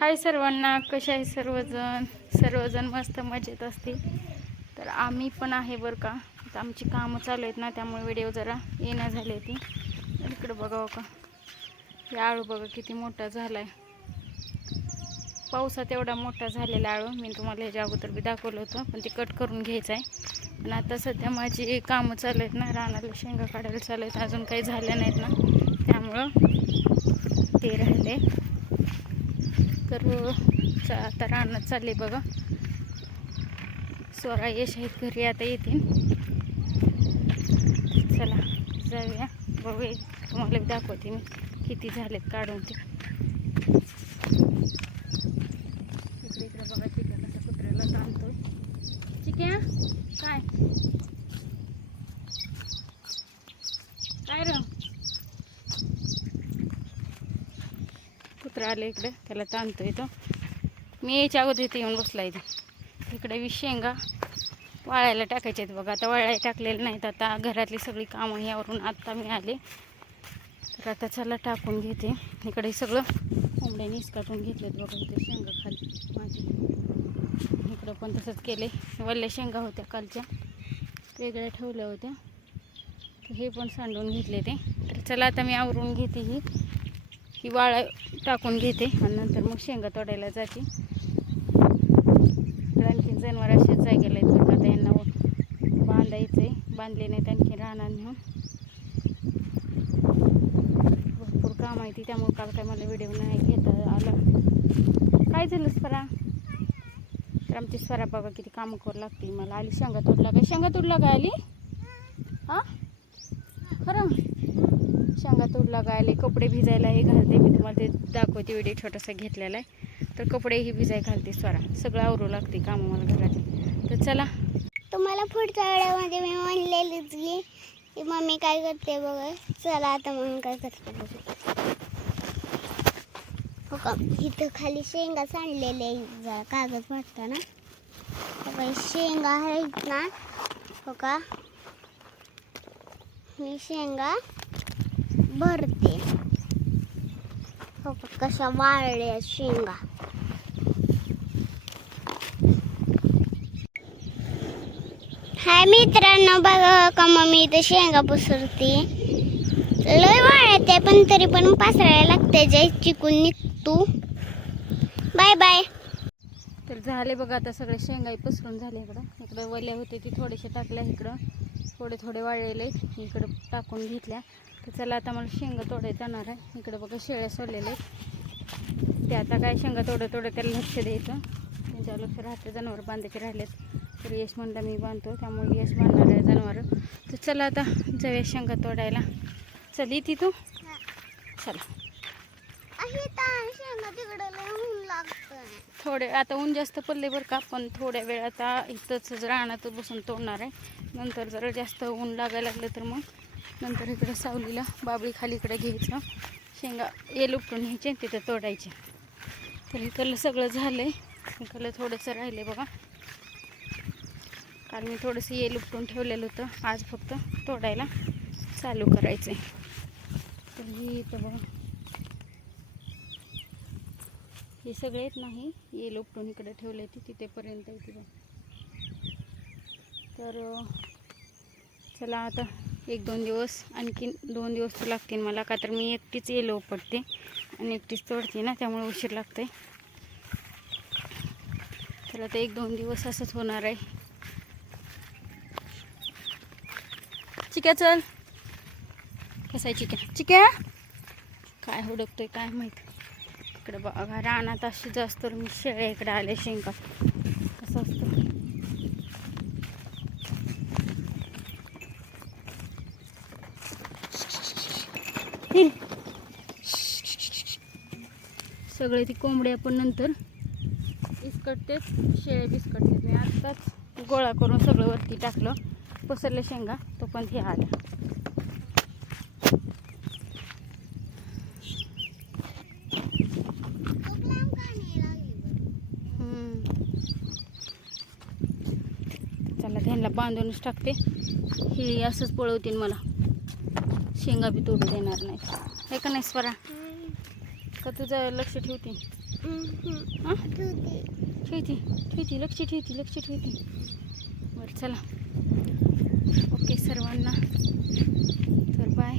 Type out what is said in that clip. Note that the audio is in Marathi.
हाय सर्वांना कसे आहे सर्वजण? सर्वजण मस्त मजेत असतील. तर आम्ही पण आहे बरं का. तर आमची कामं चालू आहेत ना त्यामुळे व्हिडिओ जरा येणं झाले ती. तर इकडं बघावं हो का. हे आळू बघा किती मोठा झाला आहे पावसात एवढा मोठा झालेला आळू. मी तुम्हाला ह्याच्या अगोदर बी दाखवलं होतं पण ते कट करून घ्यायचं आहे पण आता सध्या माझी कामं चालू आहेत ना रानाला शेंगा काढायला चालू आहेत. अजून काही झाल्या नाहीत ना. त्यामुळं ते राहिले. तर चा- आता रानात चालले बघा. स्वरा यश आहेत घरी आता येतील. चला जाऊया. बघूया. तुम्हाला दाखवते मी. किती झालेत काढून ते. इकडे इकडे बघा चिक्या कसा कुत्र्याला ताणतोय. चिक्या काय? कुत्रा आलं इकडे त्याला ताणतो येतो. मी यायच्या अगोदर इथे येऊन बसला इथे. इकडे वीस शेंगा वाळायला टाकायचे आहेत बघा. आता वाळायला टाकलेले नाहीत. आता घरातली सगळी कामं यावरून आत्ता मी आले तर आता चला टाकून घेते. इकडे सगळं कोंबड्याने काटून घेतलेत बघा इथे शेंगा खाली. माझी. इकडं पण तसंच केले वल्ल्या शेंगा होत्या कालच्या. वेगळ्या ठेवल्या होत्या. हे पण सांडून घेतले ते. तर चला आता मी आवरून घेते ही. ही वाळा टाकून घेते आणि नंतर मग शेंगा तोडायला जाते. तर आणखी जनावर असेच जागेला आहेत बघा आता यांना बांधायचं आहे बांधले नाहीत आणखी राहणार नेऊन. भरपूर काम आहे ती त्यामुळे काल काय मला व्हिडिओ नाही घेता आलं. काय झालं स्वरा? तर आमची स्वरा बघा किती कामं करू लागते मला. आली शेंगा तोडला काय शेंगा तोडला काय आली? हां? खरं? शेंगा तोडला काय आले कपडे भिजायला हे घालते. मी तुम्हाला ते दाखवते व्हिडिओ छोटासा घेतलेला आहे. तर कपडेही भिजाय घालते स्वरा. सगळं आवरू लागते कामं मला घरात. तर चला. तुम्हाला पुढच्या वेळेमध्ये मी म्हणलेलीच की मम्मी काय करते बघा. चला आता मम्मी काय करते बघू. हो का? इथं खाली शेंगा सांडलेले जरा कागद भरताना हो शेंगा आहेत ना. हो का? मी शेंगा भरते. हो कशा वाळल्या शेंगा. हाय मित्रांनो बघा का मम्मी इथे शेंगा पसरते. लय वाळत आहे पण तरी पण पसरायला लागते जे चिकून निघतो. बाय बाय तर झाले बघा आता सगळे शेंगाई पसरून झाले इकडं. इकडं वल्या होते ती थोडेसे टाकल्या इकडं. थोडे थोडे वाळलेले इकडं टाकून घेतल्या. तर चला आता मला शेंगा तोडायचं जाणार आहे. इकडं बघा शेळ्या सोडलेले आहेत. ते आता काय शेंगा तोडं तोडं त्याला लक्ष द्यायचं. त्यांच्या लक्ष राहते जनावर बांधायचे राहिलेत. तर यश म्हणला मी बांधतो त्यामुळे यश बांधणार आहे जनावर. तर चला आता जाऊया शेंगा तोडायला. चल येते तू चला. थोडे आता ऊन जास्त पडले बरं का पण थोड्या वेळ आता इथंच रानात बसून तोडणार आहे. नंतर जर जास्त ऊन लागायला लागलं तर मग नंतर इकडं सावलीला बाबळी खालीकडे घ्यायचं. शेंगा येल उपटून घ्यायचे तिथं तोडायचे. तर इकडलं सगळं झालं आहे इकडलं थोडंसं राहिले बघा. काल मी थोडंसं येल उपटून ठेवलेलं होतं. आज फक्त तोडायला चालू करायचं आहे तर ही इथं बघा. हे सगळे आहेत नाही ये उपटून इकडे ठेवले ती. तिथेपर्यंत येते तर चला आता एक दोन दिवस आणखीन दोन दिवस तर लागतील मला का तर मी एकटीच येलो पडते आणि एकटीच तोडते ना त्यामुळे उशीर लागते चला तर एक दोन दिवस असंच होणार आहे. चिक्या चल. कसं आहे चिक्या? चिक्या? काय हुडकतोय काय माहीत? इकडं बघा रानात अशी जास्त तर मी शेळ्या इकडे आले शेंगा. कसं असतं? सगळे ती कोंबड्या पण नंतर बिस्कटतेच शेळे बिस्कटतेच मी आत्ताच गोळा करून सगळं वरती टाकलं. पसरले शेंगा तो पण हे आल्या चला त्यांना बांधूनच टाकते. हे असंच पळवतील मला. शेंगा बी तोडू देणार नाही. हे का नाही स्वरा का तुझं लक्ष ठेवते. ठेवते ठेवते लक्ष ठेवते लक्ष ठेवते. बरं चला. ओके सर्वांना. तर बाय.